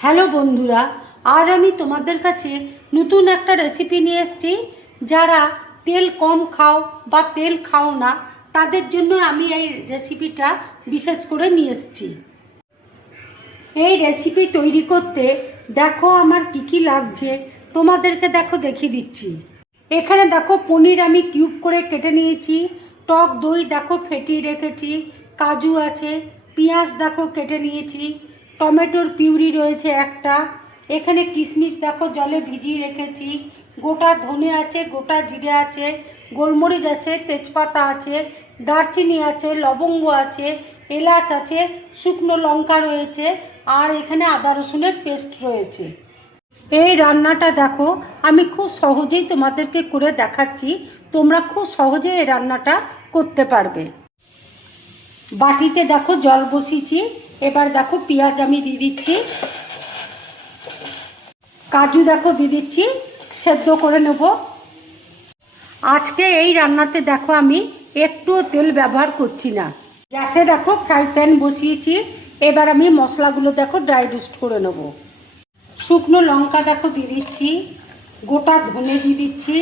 Hello বন্ধুরা, আজ আমি তোমাদের কাছে নতুন একটা রেসিপি নিয়ে এসেছি। যারা তেল কম খাও বা তেল খাও না, তাদের জন্য আমি এই রেসিপিটা বিশেষ করে নিয়ে এসেছি। এই রেসিপি তৈরি করতে দেখো আমার কি কি লাগছে, তোমাদেরকে দেখো দেখিয়ে দিচ্ছি। এখানে দেখো পনির আমি কিউব করে কেটে নিয়েছি, টক দই দেখো ফেটিয়ে রেখেছি, কাজু আছে, পেঁয়াজ দেখো কেটে নিয়েছি, টমেটোর পিউরি রয়েছে একটা, এখানে কিশমিশ দেখো জলে ভিজিয়ে রেখেছি, গোটা ধনে আছে, গোটা জিরে আছে, গোলমরিচ আছে, তেজপাতা আছে, দারচিনি আছে, লবঙ্গ আছে, এলাচ আছে, শুকনো লঙ্কা রয়েছে, আর এখানে আদা রসুনের পেস্ট রয়েছে। এই রান্নাটা দেখো আমি খুব সহজেই তোমাদেরকে করে দেখাচ্ছি, তোমরা খুব সহজে এই রান্নাটা করতে পারবে। বাটিতে দেখো জল বসিয়েছি, এবার দেখো পেঁয়াজ আমি দিয়ে দিচ্ছি, কাজু দেখো দিয়ে দিচ্ছি, সেদ্ধ করে নেব। আজকে এই রান্নাতে দেখো আমি একটুও তেল ব্যবহার করছি না। গ্যাসে দেখো ফ্রাই প্যান বসিয়েছি, এবার আমি মশলাগুলো দেখো ড্রাই রোস্ট করে নেব। শুকনো লঙ্কা দেখো দিয়ে দিচ্ছি, গোটা ধনে দিয়ে দিচ্ছি,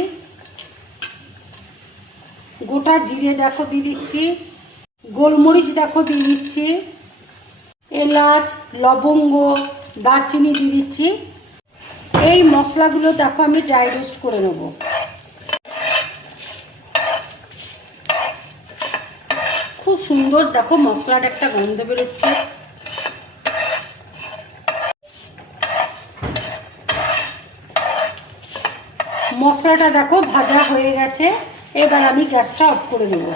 গোটা জিরে দেখো দিয়ে দিচ্ছি, গোলমরিচ দেখো দিয়ে দিচ্ছি, এলাচ, লবঙ্গ, দারচিনি দিয়ে দিচ্ছি। এই মশলাগুলো দেখো আমি ড্রাই রোস্ট করে নেব। খুব সুন্দর দেখো মশলার একটা গন্ধ বেরোচ্ছে। মশলাটা দেখো ভাজা হয়ে গেছে, এবার আমি গ্যাসটা অফ করে দেব।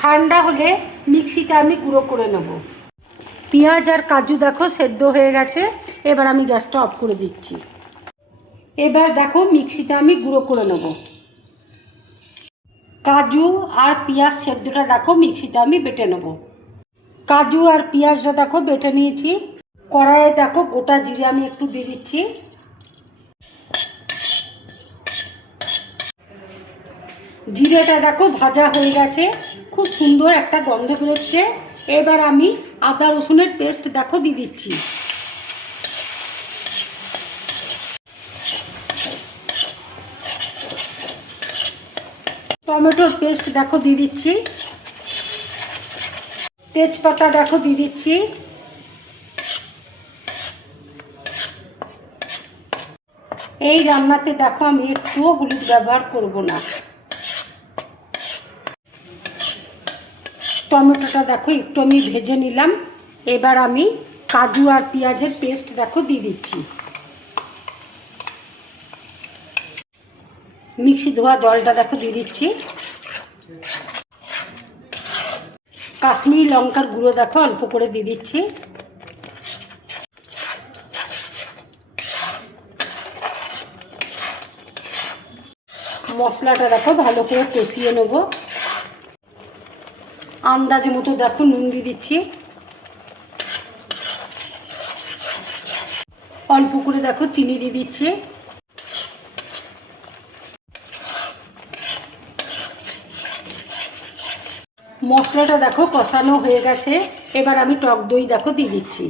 ঠান্ডা হলে মিক্সিতে আমি গুঁড়ো করে নেব। পেঁয়াজ আর কাজু দেখো সেদ্ধ হয়ে গেছে, এবার আমি গ্যাসটা অফ করে দিচ্ছি। এবার দেখো মিক্সিতে আমি গুঁড়ো করে নেব। কাজু আর পেঁয়াজ সেদ্ধটা দেখো মিক্সিতে আমি বেটে নেব। কাজু আর পেঁয়াজটা দেখো বেটে নিয়েছি। কড়াইয়ে দেখো গোটা জিরে আমি একটু দিয়ে দিচ্ছি, জিরেটা দেখো ভাজা হয়ে গেছে, খুব সুন্দর একটা গন্ধ বেরোচ্ছে। এবার আমি আদা রসুনের পেস্ট দেখো দিয়ে দিচ্ছি, টমেটোর পেস্ট দেখো দিয়ে দিচ্ছি, তেজপাতা দেখো দিয়ে দিচ্ছি, এই রান্নাতে দেখো আমি একটুও হলুদ ব্যবহার করব না। টমেটোটা দেখো একটু আমি ভেজে নিলাম, এবার আমি কাজু আর পেঁয়াজের পেস্ট দেখো দিয়ে দিচ্ছি, মিক্সি ধোয়া জলটা দেখো দিয়ে দিচ্ছি, কাশ্মীরি লঙ্কার গুঁড়ো দেখো অল্প করে দিয়ে দিচ্ছি, মশলাটা দেখো ভালো করে কষিয়ে নেব। আন্দাজ মতো দেখো নুন দিয়ে দিচ্ছি, অল্প করে দেখো চিনি দিয়ে দিচ্ছি, মশলাটা দেখো কষানো হয়ে গেছে, এবার আমি টক দই দেখো দিয়ে দিচ্ছি,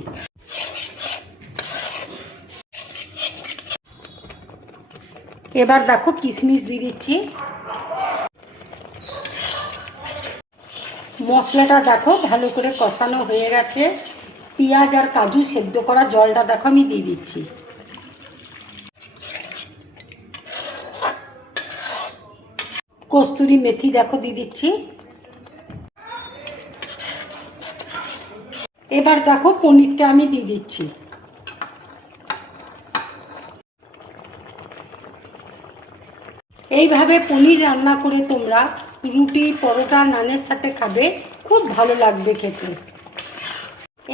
এবার দেখো কিশমিশ দিয়ে দিচ্ছি, মশলাটা দেখো ভালো করে কষানো হয়ে গেছে, পেঁয়াজ আর কাজু সেদ্ধ করা জলটা দেখো আমি দিয়ে দিচ্ছি, কস্তুরি মেথি দেখো দিয়ে দিচ্ছি, এবার দেখো পনিরটা আমি দিয়ে দিচ্ছি। এইভাবে পনির রান্না করে তোমরা রুটি, পরোটা, নানের সাথে খাবে, খুব ভালো লাগবে খেতে।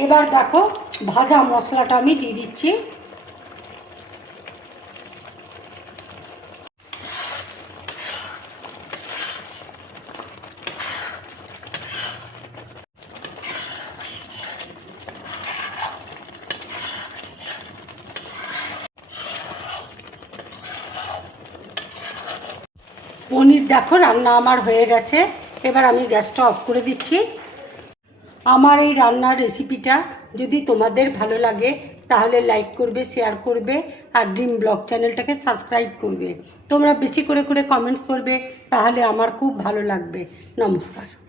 এবার দেখো ভাজা মশলাটা আমি দিয়ে দিচ্ছি, পনির দেখো রান্না আমার হয়ে গেছে, এবার আমি গ্যাসটা অফ করে দিচ্ছি। আমার এই রান্নার রেসিপিটা যদি তোমাদের ভালো লাগে তাহলে লাইক করবে, শেয়ার করবে আর ড্রিম ব্লগ চ্যানেলটাকে সাবস্ক্রাইব করবে। তোমরা বেশি করে কমেন্টস করবে, তাহলে আমার খুব ভালো লাগবে। নমস্কার।